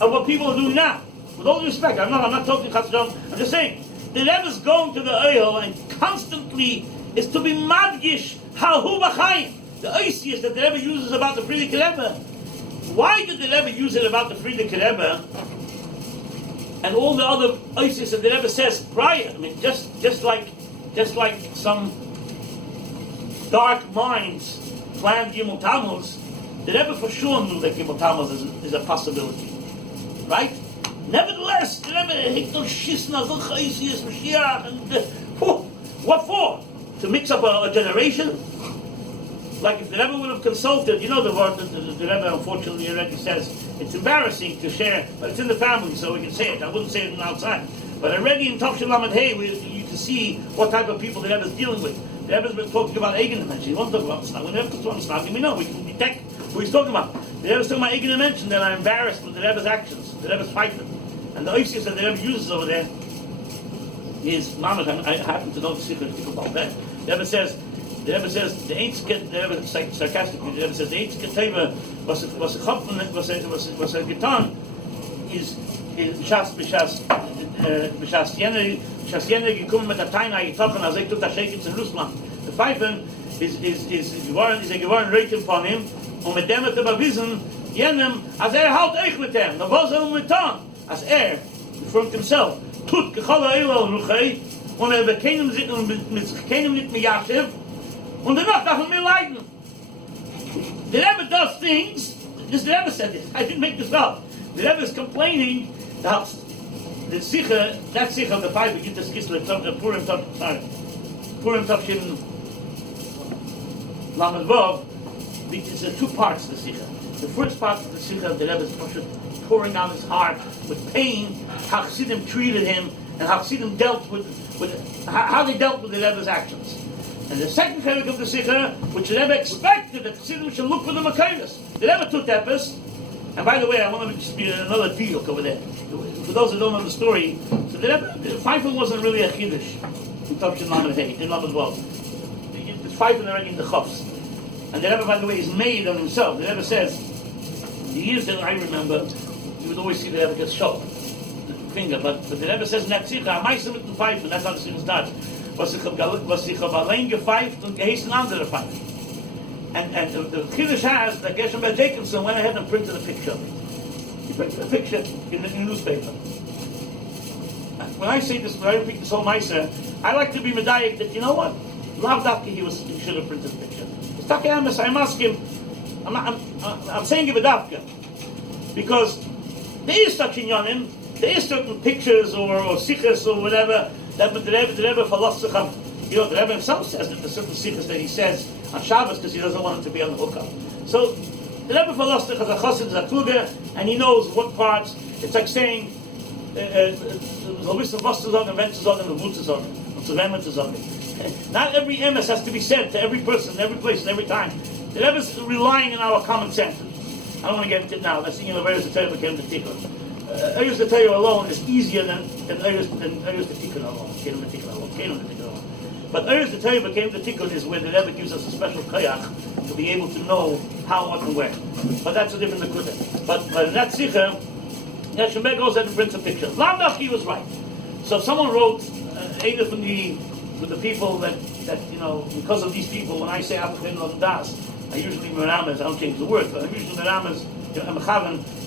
of what people are doing now. With all due respect, I'm not talking Chassidom. I'm just saying the Rebbe is going to the oil and constantly is to be madgish halhu b'chaim. The oisius that the Rebbe uses about the Friedrich Rebbe. Why did the Rebbe use it about the Friedrich Rebbe and all the other oisius that the Rebbe says prior? I mean, just like some dark minds planned Gimel Tamuz, the Rebbe for sure knew that Gimel Tamuz is a possibility, right? Nevertheless, the Rebbe hikdol shisna zol oisius Mashiach and what for? To mix up a generation? Like if the Rebbe would have consulted, you know the word that the Rebbe unfortunately already says, it's embarrassing to share, but it's in the family, so we can say it. I wouldn't say it outside. But already in Tov Shalom Hey, you can see what type of people the Rebbe is dealing with. The Rebbe has been talking about Eigen Dimension. He won't talk about Snag. When the Rebbe talks about Snag, we know, we can detect who he's talking about. The Rebbe is talking about Eigen Dimension that are embarrassed with the Rebbe's actions, the Rebbe's fighting. And the oisius that the Rebbe uses over there is, Mamash, I happen to know the secret about that. The Rebbe says, the Rebbe ain't sarcastically, the Rebbe says, the ain't keteva was a getan is b'shas jener gekommen mit der Teina getochen, als tut der Sheikh in Russland. The Pfeifen is geworden Reutem von ihm, und mit dem hat bewiesen, jenem, als halt euch mit dem, da was mit Tan, als from himself, tut gechala elal ruchei, und bekeinem sich mit keinem nicht mehr Yashiv, und danach darf mir leiden. The Rebbe does things, the Rebbe said this, I didn't make this up. The Rebbe is complaining that the Sikha, that Sikha of the five, we get this Kislev, Purim Tavshin Lamed Vav, it's two parts of the Sikha. The first part of the Sikha, the Rebbe is pouring out his heart with pain, how Chassidim treated him, and how Chassidim dealt with how they dealt with the Rebbe's actions. And the second chelik of the Sikha, which the Rebbe expected that the Chassidim should look for the Makayos. The Rebbe took Epis, and by the way, I want to just be another deal over there. For those who don't know the story, so the Rebbe, Pfeiffer wasn't really a Chiddush in Tavshin Lamed Hey, in Lamed Vav. It's Pfeiffer already in the Chofs. And the Rebbe, by the way, is made on himself. The Rebbe says, the years that I remember, you would always see the Rebbe get shot, the finger, but the Rebbe says in that Sikha, I might submit to Pfeiffer, and that's how the Sikha starts. Was ich hab allein gepfeift und geheißen andere pfeift. And the Chiddush has that Geshem Ben Jacobson went ahead and printed a picture. He printed a picture in the newspaper. When I say this, when I repeat this whole Meiser, I like to be medayik that, you know what? Lav Dafki, he should have printed a picture. It's Taki Amos, I'm asking, I'm saying it with Dafka. Because there is such inyanim, there is certain pictures or sikhs or whatever, that the Rebbe philosopher, you know, the Rebbe himself says that the certain sikhs that he says on Shabbos because he doesn't want him to be on the hookup. So the Rebbe philosopher has a chassid zakuga, and he knows what parts. It's like saying, not every emes has to be said to every person, every place, and every time. The Rebbe is relying on our common sense. I don't want to get into it now. Let's see, you know, where is the Torah became the tikkun. Eretz the Torah alone is easier than Eretz the Tikkun alone. But Eretz the Torah became the Tikkun is where the Rebbe gives us a special koyach to be able to know how, what, and where. But that's a different nekuda. But in that Sikha, Shember goes ahead and prints a picture. Lamdafki was right. So if someone wrote, either from the people that you know, because of these people, when I say Afachin Lom Das, I usually meramas, I don't change the word, but I usually meramas,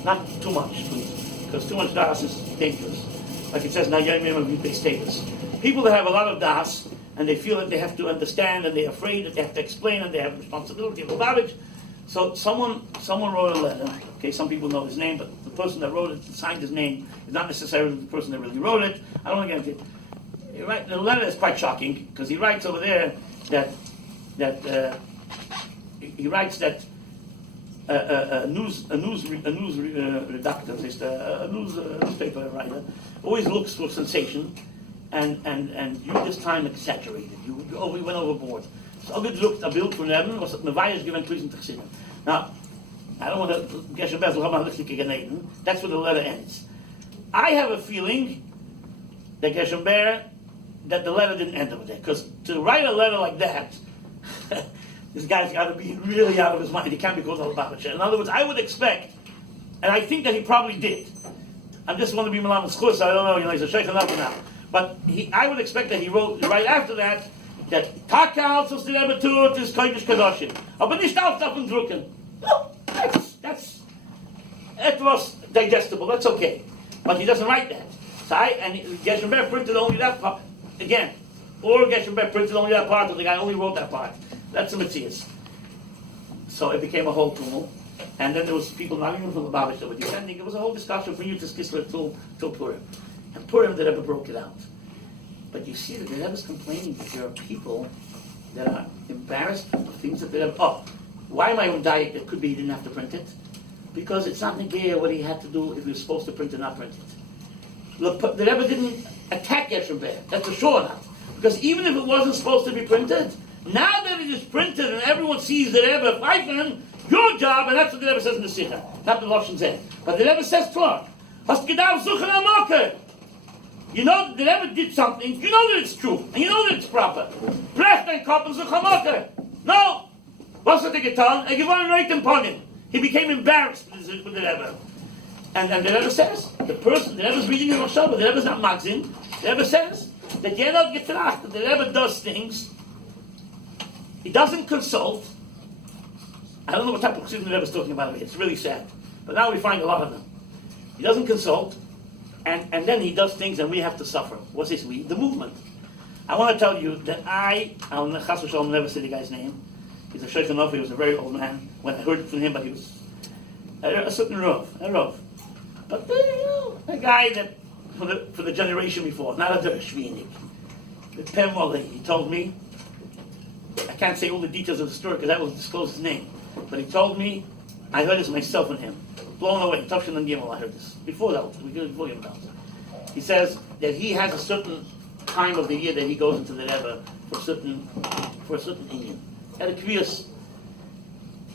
not too much, please. Because too much das is dangerous. Like it says, they status. People that have a lot of das, and they feel that they have to understand, and they're afraid that they have to explain, and they have responsibility of the garbage. So someone wrote a letter. Okay, some people know his name, but the person that wrote it, signed his name, is not necessarily the person that really wrote it. I don't want to get into it. The letter is quite shocking, because he writes over there that he writes that a newspaper writer always looks for sensation, and you this time exaggerated. You went overboard. So good looked a bild from them was that Mavayas given to Chassidin. Now, I don't want to get your best. That's where the letter ends. I have a feeling that that the letter didn't end over there, because to write a letter like that. This guy's got to be really out of his mind. He can't be called al-Babachet. In other words, I would expect, and I think that he probably did, I'm just want to be Malam Schus, I don't know, he's a Sheikh enough now. But I would expect that he wrote right after that Taka also the Rebbe tut is Kodesh Kadoshim. Aber nicht auftappen drucken. No, that's it was digestible, that's okay. But he doesn't write that. So Geshem Ber printed only that part. Again, or Geshem Ber printed only that part, or the guy only wrote that part. That's the Matthias. So it became a whole tumult. And then there was people not even from the Babish that were defending. It was a whole discussion from Yutis Kislev till Purim. And Purim, the Rebbe broke it out. But you see that the Rebbe is complaining that there are people that are embarrassed of things that the Rebbe... why am I on diet? It could be he didn't have to print it. Because it's not negaya what he had to do if he was supposed to print or not print it. Look, the Rebbe didn't attack Geshem Ber. That's for sure not. Because even if it wasn't supposed to be printed, now that it is printed and everyone sees the Rebbe fighting, your job, and that's what the Rebbe says in the Sikha, not the Lashon Zeh. But the Rebbe says klar, hast gedacht suchen am Mocker. You know the Rebbe did something, you know that it's true, and you know that it's proper. Brech dein Kopf und such am Mocker. No! Was hat getan? Gewann right in Ponin. He became embarrassed with the Rebbe. And the Rebbe says, the Rebbe's reading the Rosh Hashanah, the Rebbe's not magzim. The Rebbe says that jeder getracht, that the Rebbe does things, he doesn't consult. I don't know what type of chassidim the Rebbe is talking about here. It's really sad. But now we find a lot of them. He doesn't consult, and then he does things and we have to suffer. What's this we? The movement. I want to tell you that I'll never say the guy's name. He's a Sheikh enough, he was a very old man. When I heard it from him, but he was a certain Rav. But a guy that, for the generation before, not a Dershvinik. The Pemwale, he told me, I can't say all the details of the story because I will disclose his name. But he told me, I heard this myself and him. Blown away. Tavshin and Gimel, I heard this. Before that, before Yom Tov. He says that he has a certain time of the year that he goes into the Rebbe for a certain Indian. At a Kviyas.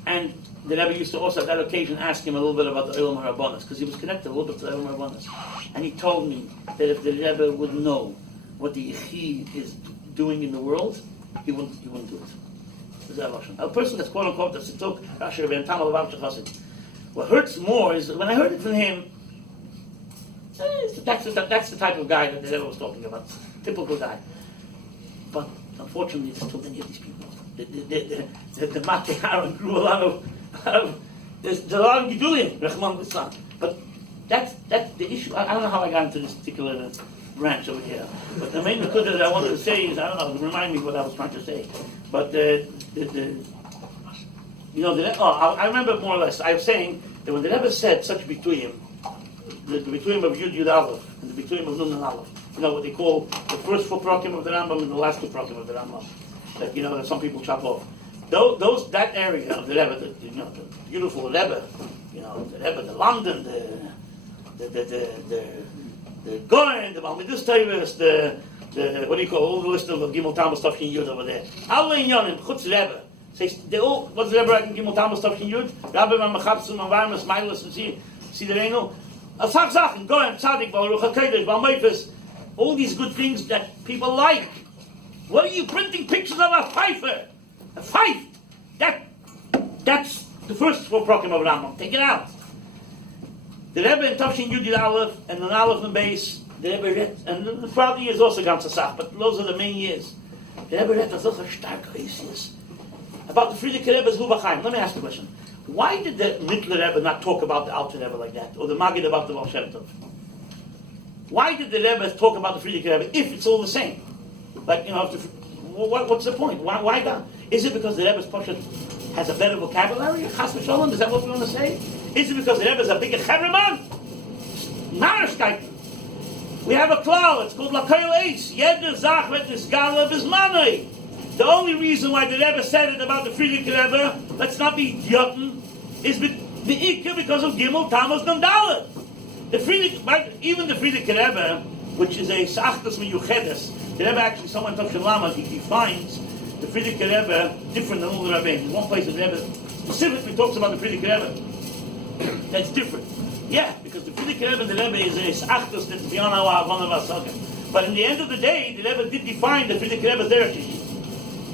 And the Rebbe used to also at that occasion ask him a little bit about the Olam HaRabbanos, because he was connected a little bit to the Olam HaRabbanos. And he told me that if the Rebbe would know what the Yechid is doing in the world, he wouldn't do it. A person that's quote unquote that's took Asher ben Tamal Vav Chassid. What hurts more is when I heard it from him. That's the type of guy that the Rebbe was talking about. Typical guy. But unfortunately, there's too many of these people. The Matei Aaron grew a lot of there's a lot of Gedulim, Rechman Litzlan. But that's the issue. I don't know how I got into this particular branch over here. But the main thing that I wanted to say is, I don't know, remind me what I was trying to say. But I remember more or less. I was saying that when the Rebbe said such bituyim, the bituyim of Yud Aleph and the bituyim of Nun and Aleph, what they call the first 4 prakim of the Rambam and the last 2 prakim of the Rambam, that some people chop off. That area of the Rebbe, the beautiful Rebbe, the Rebbe, the London, the Goyen, the Malmidus Tevis, the what do you call all the list of Gimel Tamas Tavshin Yud over there. Alle Inyanim, Chutz Rebbe. They all, what's the Rebbe writing Gimel Tamas Tavshin Yud? Rabbi Mamachabsum, Avarmas, Milas, and see the Reno. Asach Sachen, Goyen, Tzadik, Baruch HaKodesh, Balmeifes, all these good things that people like. What are you printing pictures of a pfeifer? A fife! That's the first 4 prakim of Rambam. Take it out. The Rebbe in Tavshin Yud Aleph and an Aleph in base, the Rebbe read, and the throughout the years also ganze Sach, but those are the main years. The Rebbe read such a stark Hesius about the Friedrich Rebbe's Hubachayim. Let me ask you a question. Why did the Mittler Rebbe not talk about the Alter Rebbe like that, or the Maggid about the Baal Shem Tov? Why did the Rebbe talk about the Friedrich Rebbe if it's all the same? Like, what's the point? Why not? Is it because the Rebbe's Poshet has a better vocabulary? Chas v'sholom? Is that what we want to say? Is it because the Rebbe is a bigger Chevreman? Narishkeit. We have a klal, it's called Lakoil Eitz. Yeder Zach vet Nisgala Bizmanoi. The only reason why the Rebbe said it about the Friedrich Rebbe, let's not be idioten, is the Ikka because of Gimel Tammuz Nandala. Even the Friedrich Rebbe, which is a Sachtas Miyuchedes, the Rebbe actually, someone talks to Lama, he defines the Friedrich Rebbe different than all the Rebbe. There's one place that the Rebbe specifically talks about the Friedrich Rebbe. That's different. Yeah, because the Friedrich Rebbe and the Rebbe is Achtus that's beyond our Havana Vasaga. But in the end of the day, the Rebbe did define the Friedrich Rebbe's Derech.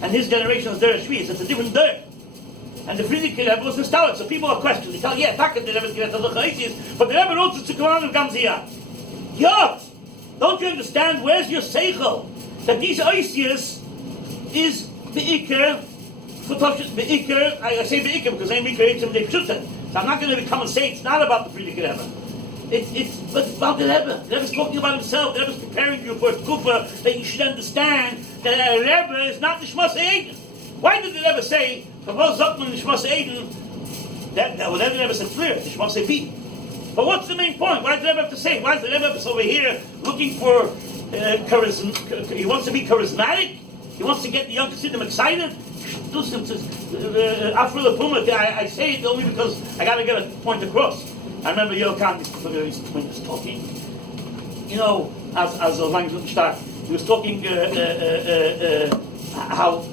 And his generation is Derech Shvi. It's a different Derech. And the Frierdiker Rebbe was nostalgic. So people are questioning. They tell, yeah, Taka the Rebbe get the Chaitzias, but the Rebbe wrote to come on and comes here. Yeah, don't you understand? Where's your seichel? That these Oisias is the Iker. I say the Iker because I'm Iker Eitzim de Pshuta. So I'm not going to come and say it's not about the Frierdiker Rebbe. It's about the Rebbe. The Rebbe's talking about himself. The Rebbe's preparing you for a kufa that you should understand that a Rebbe is not Nishmas Eden. Why did the Rebbe say, Chavol Zokman Nishmas Eden, that whatever the Rebbe said clear, Nishmas Eden? But what's the main point? Why does the Rebbe have to say? Why is the Rebbe over here looking for charisma? He wants to be charismatic? He wants to get the young Chassidim excited? I say it only because I got to get a point across. I remember Yokan when he was talking, as a language start, he was talking how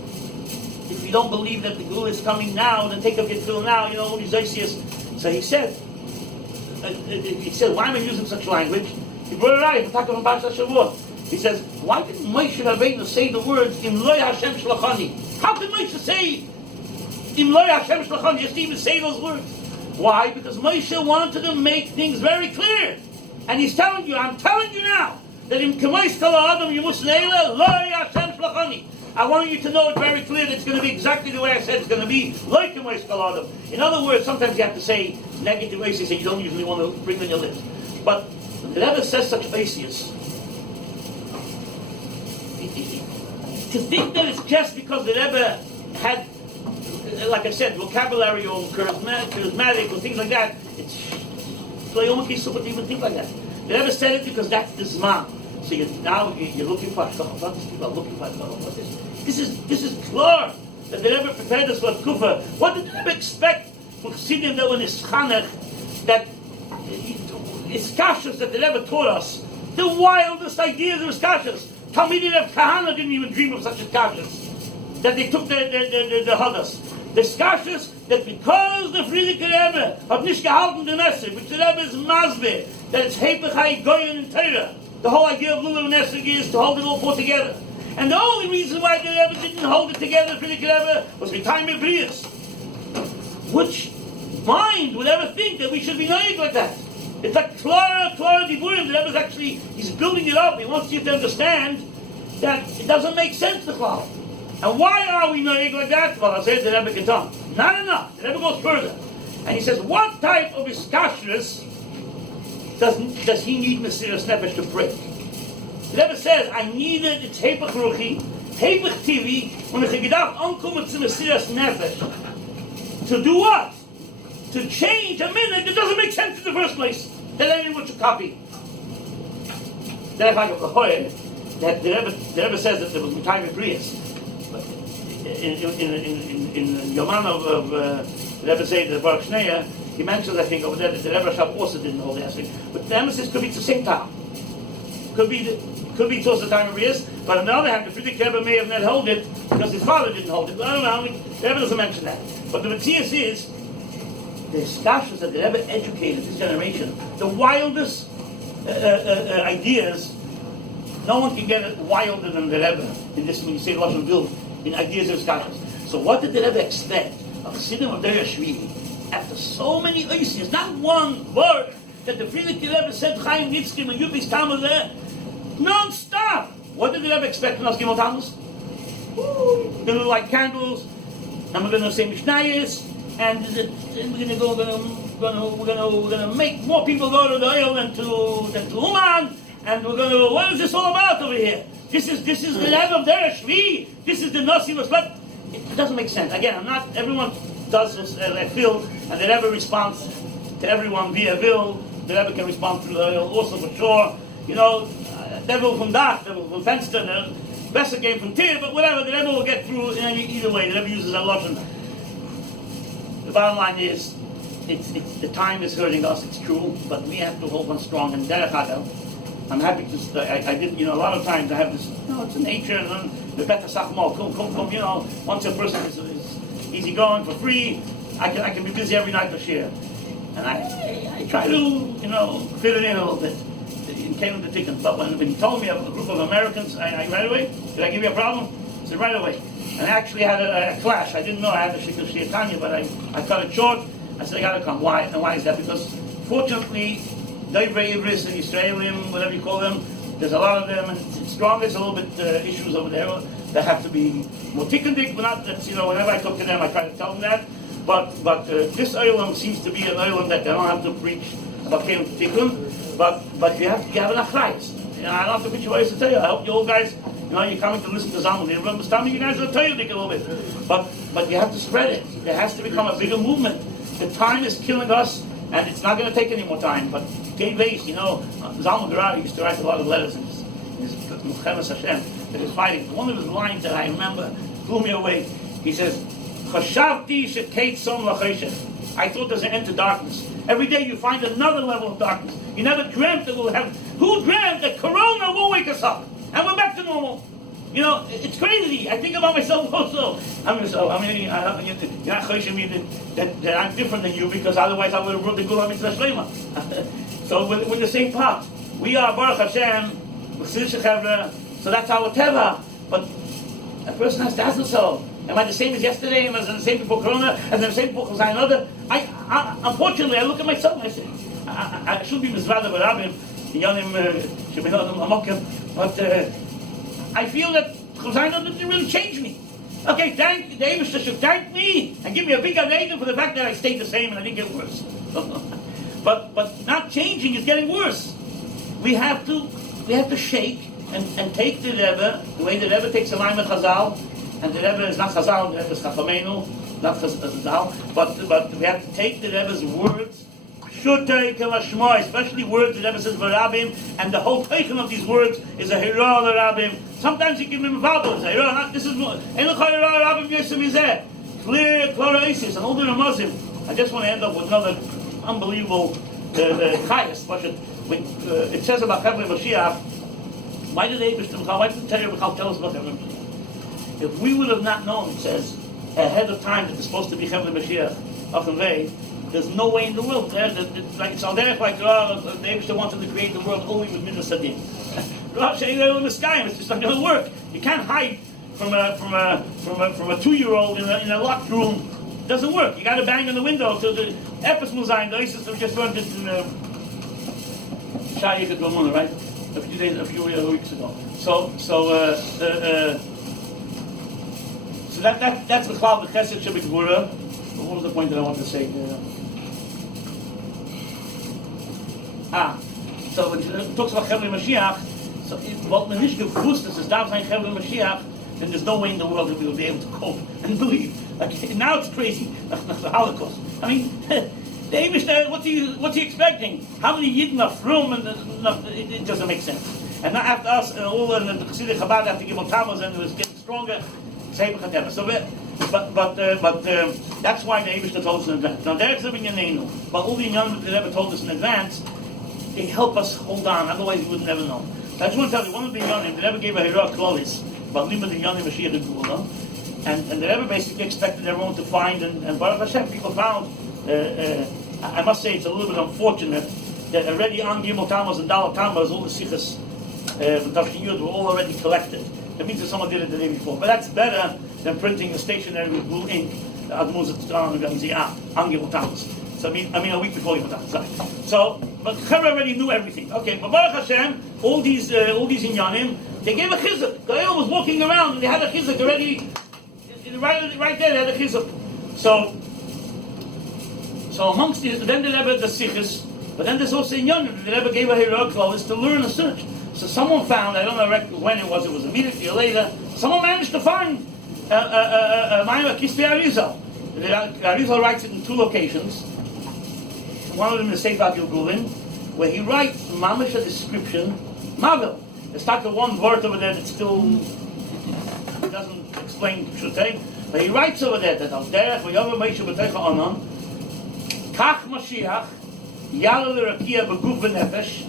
if you don't believe that the Gula is coming now, then take up your fill now, all these Isias. So he said, why am I using such language? He brought it out, he talking about Shavuot. He says, why did Moshe Rabbeinu say the words, Im Lo Hashem Shlachani? How could Moshe say, Im Lo Hashem Shlachani, just even say those words? Why? Because Moshe wanted to make things very clear. And he's telling you, I'm telling you now, that Im Kemois Kol Adam Yimus Leila, Lo Hashem Shlachani. I want you to know it very clear that it's going to be exactly the way I said it's going to be, like Kemois Kol Adam. In other words, sometimes you have to say negative ways that you don't usually want to bring on your lips. But when the Rebbe says such bases, to think that it's just because the Rebbe had, like I said, vocabulary or charismatic or things like that, it's Playomaki Super even think like that. The Rebbe said it because that's the Zman. So now you're looking for what these people are looking for. What this is clear that the Rebbe prepared us for Kufa. What did the Rebbe expect from Chassidim that when it's Chanech, that it's kashas that the Rebbe taught us, the wildest ideas of kashas. Talmidim of Kahana didn't even dream of such kashas. That they took the Hadas. The kashas that because the Frierdiker Rebbe hat nicht gehalten the message, which the Rebbe is mazbe, that it's Hepech HaGoyen in Torah. The whole idea of Lulav Nesrig is to hold it all put together. And the only reason why the Rebbe didn't hold it together, the Frierdiker Rebbe, was with time of Brias. Which mind would ever think that we should be naive like that? It's like Clara Diburim. The Rebbe is actually, he's building it up. He wants you to understand that it doesn't make sense to Clara. And why are we naive like that? Well, I said the Rebbe gets on. Not enough. The Rebbe goes further. And he says, what type of iskashrus does he need Mesiras Nefesh to break? The Rebbe says, I needed it's Hepech Ruchi, Hepech Tivi, when ich gedacht, ankommen zu Mesiras Nefesh. To do what? To change a minute that doesn't make sense in the first place. That anyone should copy. That the Rebbe says that there was time in Brias. In Yoman of the Rebbe says the Baruch Shneya, he mentions, I think, over there that the Rebbe Rashab also didn't hold the Esrik. But the emphasis could be at the same time. Could be towards the time of Brias, but on the other hand, the Frierdiker Rebbe may have not held it because his father didn't hold it. I don't know, the Rebbe doesn't mention that. But the Matthias is, the skashas that the Rebbe educated this generation, the wildest ideas, no one can get it wilder than the Rebbe in this, when you say Lashon Vil, in ideas of skashas. So what did the Rebbe expect of Chassidim of Derech Shvili? After so many oisias, not one word that the Frierdiker Rebbe said Chaim Nitzkim and Yubis Tamuz there, non-stop. What did the Rebbe expect from us Gimel Tamuz? We're going to light candles, and we're going to say Mishnayos, and we're going to make more people go to the oil than to Uman, and we're going to. What is this all about over here? This is the Rebbe of Derech Shvi. This is the Nasi was left. It doesn't make sense. Again, I'm not. Everyone does as I feel, and the Rebbe responds to everyone via will. The Rebbe can respond to the oil also for sure. Devil from Dach, devil from Fenster, the Besser came from Tyr, but whatever. The Rebbe will get through in either way. The Rebbe uses a Lashon. The bottom line is, the time is hurting us. It's true, but we have to hold on strong. And Derech Hagav, I'm happy to. I did. A lot of times I have this. It's a nature, and then the better sachmo. Come. Once a person is easy going for free, I can be busy every night to share, and I try to fit it in a little bit. It came with the ticket, but when he told me of a group of Americans, I right away, did I give you a problem? So right away. And I actually had a clash. I didn't know I had a Shikha Shiatanya, but I cut it short. I said, I got to come. Why? And why is that? Because fortunately, Dovrei Ivris and Israelim, whatever you call them, there's a lot of them, and it's strong. There's a little bit issues over there that have to be more tikkundik. But not that, whenever I talk to them, I try to tell them that. But this oilam seems to be an oilam that they don't have to preach about Kelim Tikkun, but you have an achrayus. I don't have to preach you ways to tell you. I hope you all guys, you're coming to listen to Zalman Liberow. It's time you guys will tell you a little bit. But you have to spread it. There has to become a bigger movement. The time is killing us, and it's not going to take any more time. But Gay Base, Zalman Liberow used to write a lot of letters in his Muchemes Hashem that he's fighting. One of his lines that I remember blew me away. He says, "Chashavti shekait som lachoshen." I thought there's an end to darkness. Every day you find another level of darkness. You never dreamt that we'll have. Who dreamt that Corona will wake us up and we're back to normal? It's crazy. I think about myself also. You're not choshing me that I'm different than you, because otherwise I would have brought the Gula Mitzvah Shlema. So we're in the same pot. We are Baruch Hashem, so that's our teva. But a person has to ask himself, am I the same as yesterday? Am I the same before Corona? Am I the same before Chazai? Unfortunately, I look at myself and I say, I should be Mizvada Barabim, Yonim Shebinodim Amokim, but I feel that Chazai didn't really change me. Okay, thank the Eibishter should thank me and give me a big Anedim for the fact that I stayed the same and I didn't get worse. but not changing is getting worse. We have to shake and take the Rebbe, the way the Rebbe takes a line of Chazal, and the Rebbe is not Chazal, the Rebbe is Chachamenu, not Chazal, but we have to take the Rebbe's words, Shutei Kelashma, especially words the Rebbe says Barabim, and the whole teichen of these words is a Hira Rabim. Sometimes you give him vowels, this is more, Rabim Yesem Izeh, clear Isis, and all the Ramazim. I just want to end up with another unbelievable Chayas. It says about Chevle Mashiach, why did the Torah tell us about Chevle Mashiach? If we would have not known, it says, ahead of time that there's supposed to be Chevle Mashiach of the way, there's no way in the world. Like the Eibishter wanted to create the world only with Midas Adin. In the sky, it's just not going to work. You can't hide from a 2-year-old in a locked room. It doesn't work. You got to bang on the window. So the Epis Muzayin, the ISIS just learned it in Shai Yechid Ramona, right? A few weeks ago. So that's the cloud, the Chesed Shebik Gvura. What was the point that I wanted to say? So when it talks about Chevle Mashiach, so what man nicht gewusst ist, es darf sein Chevle Mashiach, then there's no way in the world that we will be able to cope and believe. Like, now it's crazy, nach the Holocaust. I mean, the Eibishter, what's he expecting? How many Yidden are from? And it doesn't make sense. And now after us, all the Chassidic Chabad have to give up Tamuz, and it was getting stronger. So, but that's why the Eibishter told us in advance. Now, there's living in Einu, but all the young that ever told us in advance, they help us hold on. Otherwise, we would never know. So I just want to tell you, one of the Yonim, they never gave a Hira Klolis, but Lima the Yonim Mashiach the Gula, and they never basically expected everyone to find, and Baruch Hashem, people found. I must say, it's a little bit unfortunate that already on Gimel Tamuz and Dalal Tamuz, all the Sichas from Tafshin Yud were all already collected. That means that someone did it the day before. But that's better than printing a stationery with blue ink, on Gimel Tamuz. So I mean a week before Gimel Tamuz. So, but Chevra already knew everything. Okay, but Baruch Hashem, all these Inyanim, they gave a chizuk. The Eil was walking around and they had a chizuk already, right there, they had a chizuk. So amongst then the Rebbe the Sichas, but then there's also Inyanim. The Rebbe gave a heroic clothes to learn a search. So someone found, I don't know when it was immediately or later, someone managed to find Ma'amar Kisvei Arizal. Arizal writes it in 2 locations. One of them is Sefer Gilgulin, where he writes mamish a description, Mavel. There's not the one word over there that still doesn't explain Pshutei, but he writes over there that Al Derech v'Yomer Moshe b'Teicha Onan, Kach Mashiach, Yala l'Rakia b'Guf v'Nefesh.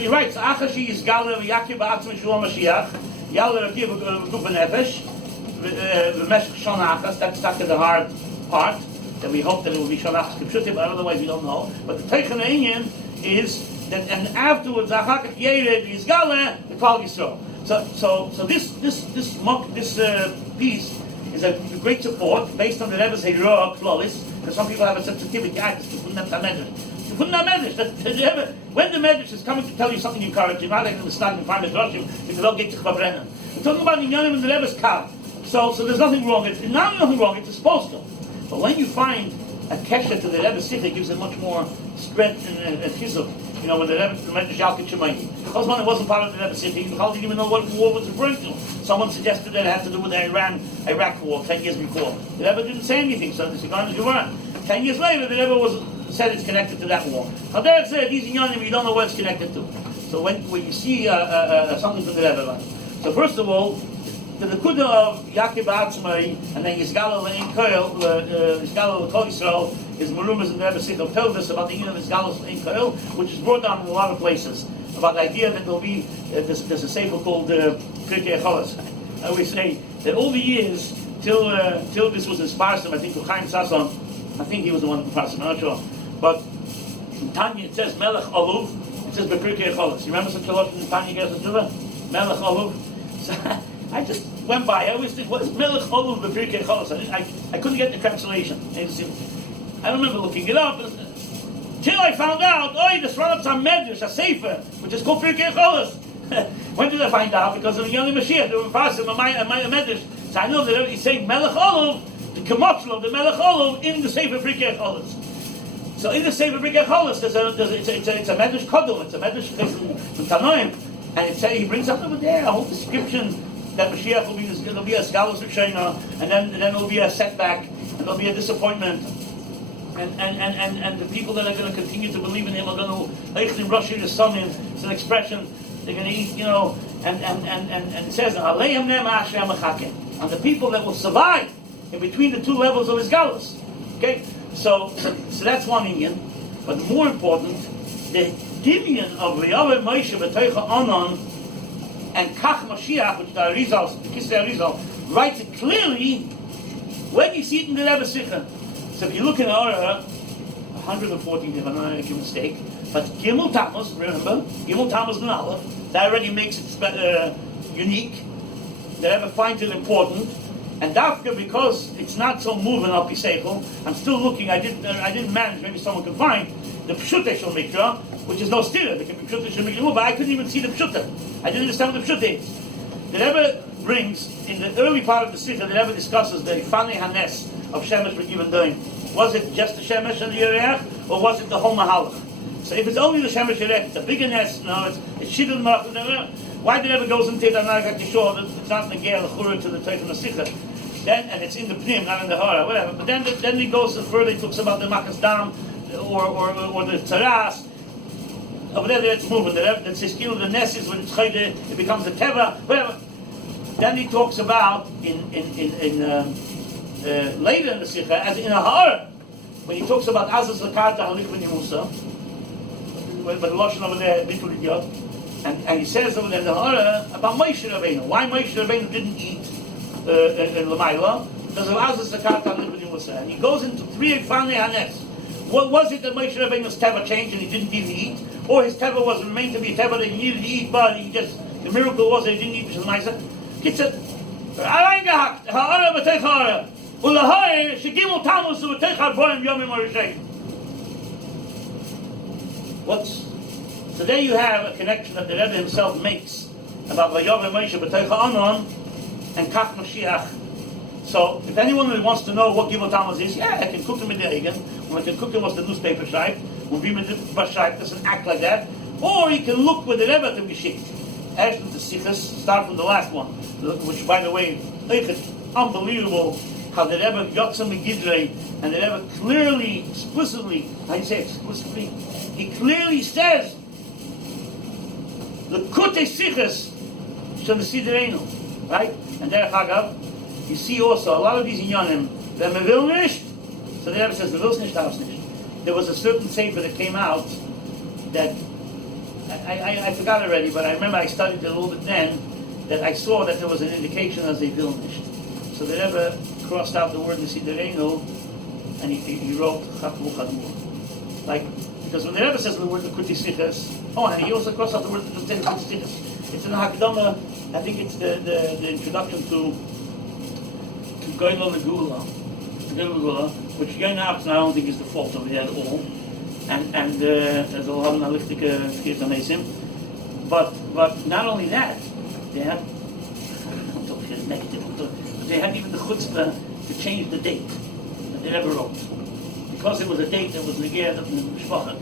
He writes, Achashi Yizgala v'Yakir b'Atzmi Shua Mashiach, Yala l'Rakia b'Guf v'Nefesh, v'Meshach Shon Achas. That's stuck in the hard part. That we hope that it will be Shalach Kipshutim, but otherwise we don't know. But the Teichen Einyan is that, and afterwards, Achakach Yered Yizgala, the Klal Yisrael. So this piece is a great support based on the Rebbe's Heirah flawless, because some people have a sensitivity to put them to medrash. To put them to medrash, when the medrash is coming to tell you something encouraging, not like in the stand and find the drashim, if you don't get to Chabrennen. We're talking about Inyanim in the Rebbe's car. So there's nothing wrong. It's not nothing wrong. It's supposed to. But when you find a kesher to the Rebbe's sikh, it gives it much more strength and chizuk. You know, when the Rebbe mentioned Yalkut Shemaim, because one, it wasn't part of the Rebbe's city, he didn't even know what war was referring to. Someone suggested that it had to do with the Iraq war 10 years before. The Rebbe didn't say anything, so the Sigan is Gemara. 10 years later, the Rebbe said it's connected to that war. How there it said, these Inyanim, you don't know what it's connected to. So when you see something from the Rebbe, so first of all, the Nekuda of Yaakov Atzmai and then Yisgala Le'en Koil, Yisgala Le'Kol Yisrael, is Marumas and the Rebbe Sichel tells us about the Yin of Yisgala Le'en Koil, which is brought down in a lot of places, about the idea that there'll be, there's a sefer called Pirkei Cholos. I always say that all the years, till this was inspired, I think, to Chaim Sasson, I think he was the one who passed it, I'm not sure, but in Tanya it says Melech Oluv, it says Pirkei Cholos. You remember such a lot in Tanya Gersa Tshuva? Melech Oluv? I just went by. I always think, what is Melech Oluv B'Pirkei Cholos? I couldn't get the translation. I don't remember looking it up. Till I found out, this run up some medrash, a sefer, which is called Pirkei Cholos. When did I find out? Because of the young Mashiach, they were passing a medrash. So I know that he's saying Melech Oluv, the Kemotzl of the Melech Oluv, in the sefer Pirkei Cholos. So in the sefer Pirkei Cholos, it's a medrash kodol, it's a medrash from Tanoim, and he brings up over there a whole description that Mashiach will be a Sgalus Rishona, and then there will be a setback, and there'll be a disappointment, and the people that are going to continue to believe in him are going to Eichlim Rosh Hashanah. It's an expression they're going to eat, you know, and it says Aleim Nem Asher Mechakem, and the people that will survive in between the two levels of his Galus. Okay, so that's one Inyan, but more important, the Divian of Riyaveh Moshe B'Teicha Anon and Kach Mashiach, which the Kisei Arizal, writes it clearly when you see it in the Rebbe Sikha. So if you look in the Orah, 114, if I'm not making a mistake, but Gimel Tamuz, remember, Gimel Tamuz and Aleph, that already makes it unique. The Rebbe finds it important, and Dafka, because it's not so moving up Yiseichel, I'm still looking. I didn't manage. Maybe someone can find the Pshutei Shel Mikra, which is no stira. There can be Pshutei Shel Mikra, but I couldn't even see the Pshutei. I didn't understand what the Pshutei is. The Rebbe brings in the early part of the Sikha. The Rebbe discusses the Fanei Hanes of Shemesh B'Given Doim. Was it just the Shemesh and the Yereach, or was it the whole Mahalach? So if it's only the Shemesh Yereach, it's a bigger nest. No, it's Shidul Malach. Why the Rebbe goes into it? I'm not exactly sure. It's not Negei L'Chura to the Teich and the Sikha. Then, and it's in the Pnim, not in the Hara, whatever. But then he goes further. He talks about the Makas Dam or the Tzaras. Over there, it's moving. The Siskinu, the Ness is when it's Chayde, it becomes the Teva, whatever. Then he talks about later in the Sikha, as in a Hara, when he talks about Azaz Lakarta Halik Ben Yemusa, but the Lashon over there, Bitul Idiot, and he says over there in the Hara about Moshe Rabbeinu. Why Moshe Rabbeinu didn't eat in Lamaila? Because of Azaz Lakarta Halik Ben Yemusa. And he goes into three Fanei Hanes. What was it that Moshe Rabbeinu's Teva changed and he didn't even eat? Or his Teva was remained to be a Teva that he needed to eat, but the miracle was that he didn't eat B'Shel Maisa? Kitzah, Arayin Gehakt, Ha'ara B'Teich Ha'ara, Ulahai, Shegimel Tamuz, B'Teich Ha'arboim Yomim Arishayim. So there you have a connection that the Rebbe himself makes about Vayaveh Moshe B'Teich Ha'anon and Kach Mashiach. So, if anyone really wants to know what Gimel Tamuz is, I can cook him in the Egen. When I can cook him, what's the newspaper shape? When Bima Shape doesn't act like that. Or he can look with the Rebbe to be shipped. Actually, the Sikhs start from the last one, which, by the way, it's unbelievable how the Rebbe Yotzam Megidrei, and the Rebbe clearly, explicitly, he clearly says, the Kutei Sikhs shall the Sidereinu, right? And there, Chagav, you see also a lot of these inyanim, they're will nicht, so the Rebbe says the will's nicht, darf's nicht. There was a certain sefer that came out that I forgot already, but I remember I studied it a little bit then, that I saw that there was an indication as a will nicht. So the Rebbe crossed out the word Nesiderenu and he wrote Chatmu Chadmu. Like, because when the Rebbe says the word the Kuti Sichas, and he also crossed out the word the Kuti Sichas. It's in the Hakdama I think it's the introduction to Goyla Nagula, which Yonaps I don't think is the fault of it at all. And there's a lot of analytic skills on him. But not only that, they had negative, but they had even the chutzpah to change the date that they never wrote. Because it was a date that was neged in the Shpachah.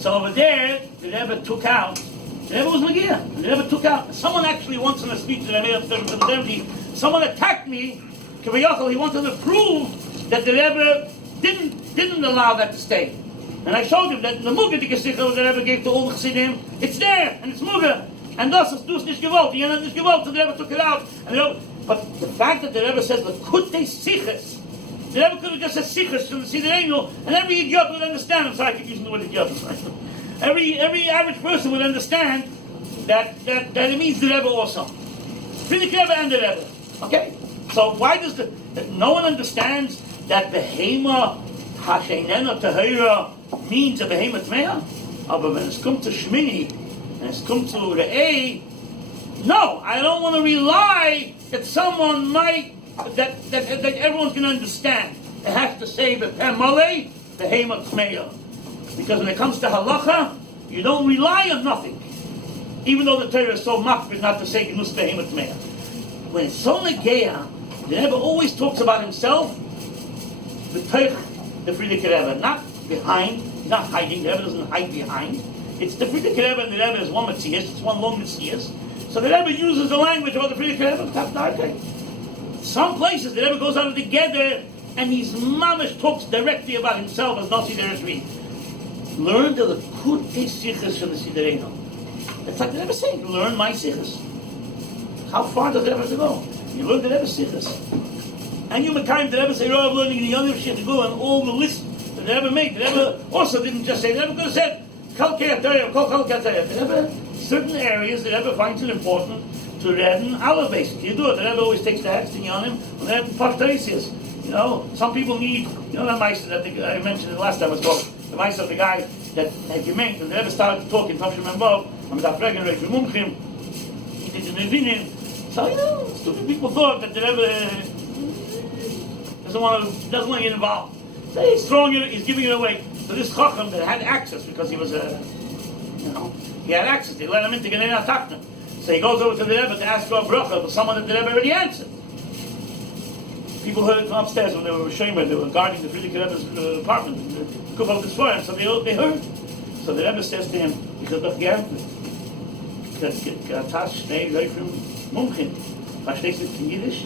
So over there, the Rebbe took out, the Rebbe was neged, and the Rebbe took out. Someone actually once in a speech that I made up 70, someone attacked me, he wanted to prove that the Rebbe didn't allow that to stay. And I showed him that the Muga the Gesicha the Rebbe gave to all the Chassidim, it's there, and it's Muga. And thus it's dus nicht gewollt. The end is gewollt, so the Rebbe took it out. But the fact that the Rebbe says, L'kutei Siches, the Rebbe could have just said Siches from the Sidreinu, and every idiot would understand. I'm sorry, I keep using the word idiot. Every average person would understand that it means the Rebbe also. Frierdiker Rebbe and the Rebbe. Okay? So why does no one understands that Behema Hasheinena Tehira means a Behema Tmeah? But when it's come to Shmini, and it's come to Re'eh, no, I don't want to rely that someone might, that everyone's going to understand. It has to say Bepeh Malei, Behema Tmeah. Because when it comes to Halacha, you don't rely on nothing. Even though the Torah is so makbid not to say Gnus Behema Tmeah. When it's so Negeah, the Rebbe always talks about himself, the Frierdiker Rebbe, not behind, not hiding. The Rebbe doesn't hide behind. It's the Frierdiker Rebbe, and the Rebbe is one Metzias, it's one long Metzias. So the Rebbe uses the language about the Frierdiker Rebbe. Some places the Rebbe goes out together, and he's mamish talks directly about himself as Nasi Deresri. Learn the L'kutei Siches from the Sidreinu. It's like the Rebbe saying, learn my Siches. How far does the Rebbe have to go? You learn the Rebbe Siches. And you Mekayim, the Rebbe say, I'm learning the Yonim Shechigul, and all the list that the Rebbe made. The Rebbe also didn't just say, the Rebbe could have said, certain areas the Rebbe finds it important to read in Allah basically. You do it. The Rebbe always takes the hex in Yonim, and then Pashtarisias. You know, some people need, that Meister that I mentioned it last time I spoke, the Meister of the guy that had Gemeint, and the Rebbe started to talk in Tavshim Membov, I'm da fragen, Rabbi Mumchim, he didn't Nevinin. So, stupid people thought that the Rebbe doesn't want to get involved. So he's throwing it, he's giving it away. So this Chacham that had access, because he was he had access, they let him into Genei Atachna. So he goes over to the Rebbe to ask for a bracha for someone that the Rebbe already answered. People heard it from upstairs when they were they were guarding the Frierdiker Rebbe's apartment, the Kufal Desfoyer, so they heard. So the Rebbe says to him, ich habe doch geantwortet. Kataz Shnei Reifim Mumchin. Verstehst du nicht in Jiddisch?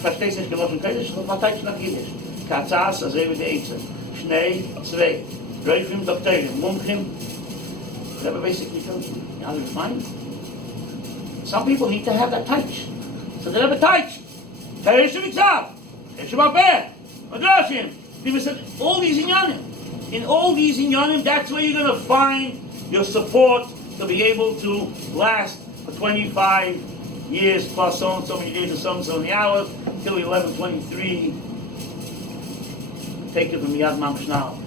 Verstehst du nicht geloschen Kedisch? Was heißt nach Jiddisch? Kataz, also wie die Eize. Shnei, zwei. Reifim Doktorim. Mumchin. The Rebbe basically tells you, how do you find? Some people need to have that touch. So the Rebbe touch. Teresh Mikzav. Teresh Babeh. Madrashim. People said, all these inyanim. In all these inyanim, that's where you're going to find your support to be able to last for 25 years plus so and so many days or so many hours till 11:23. Take it from Yad Mamshnav.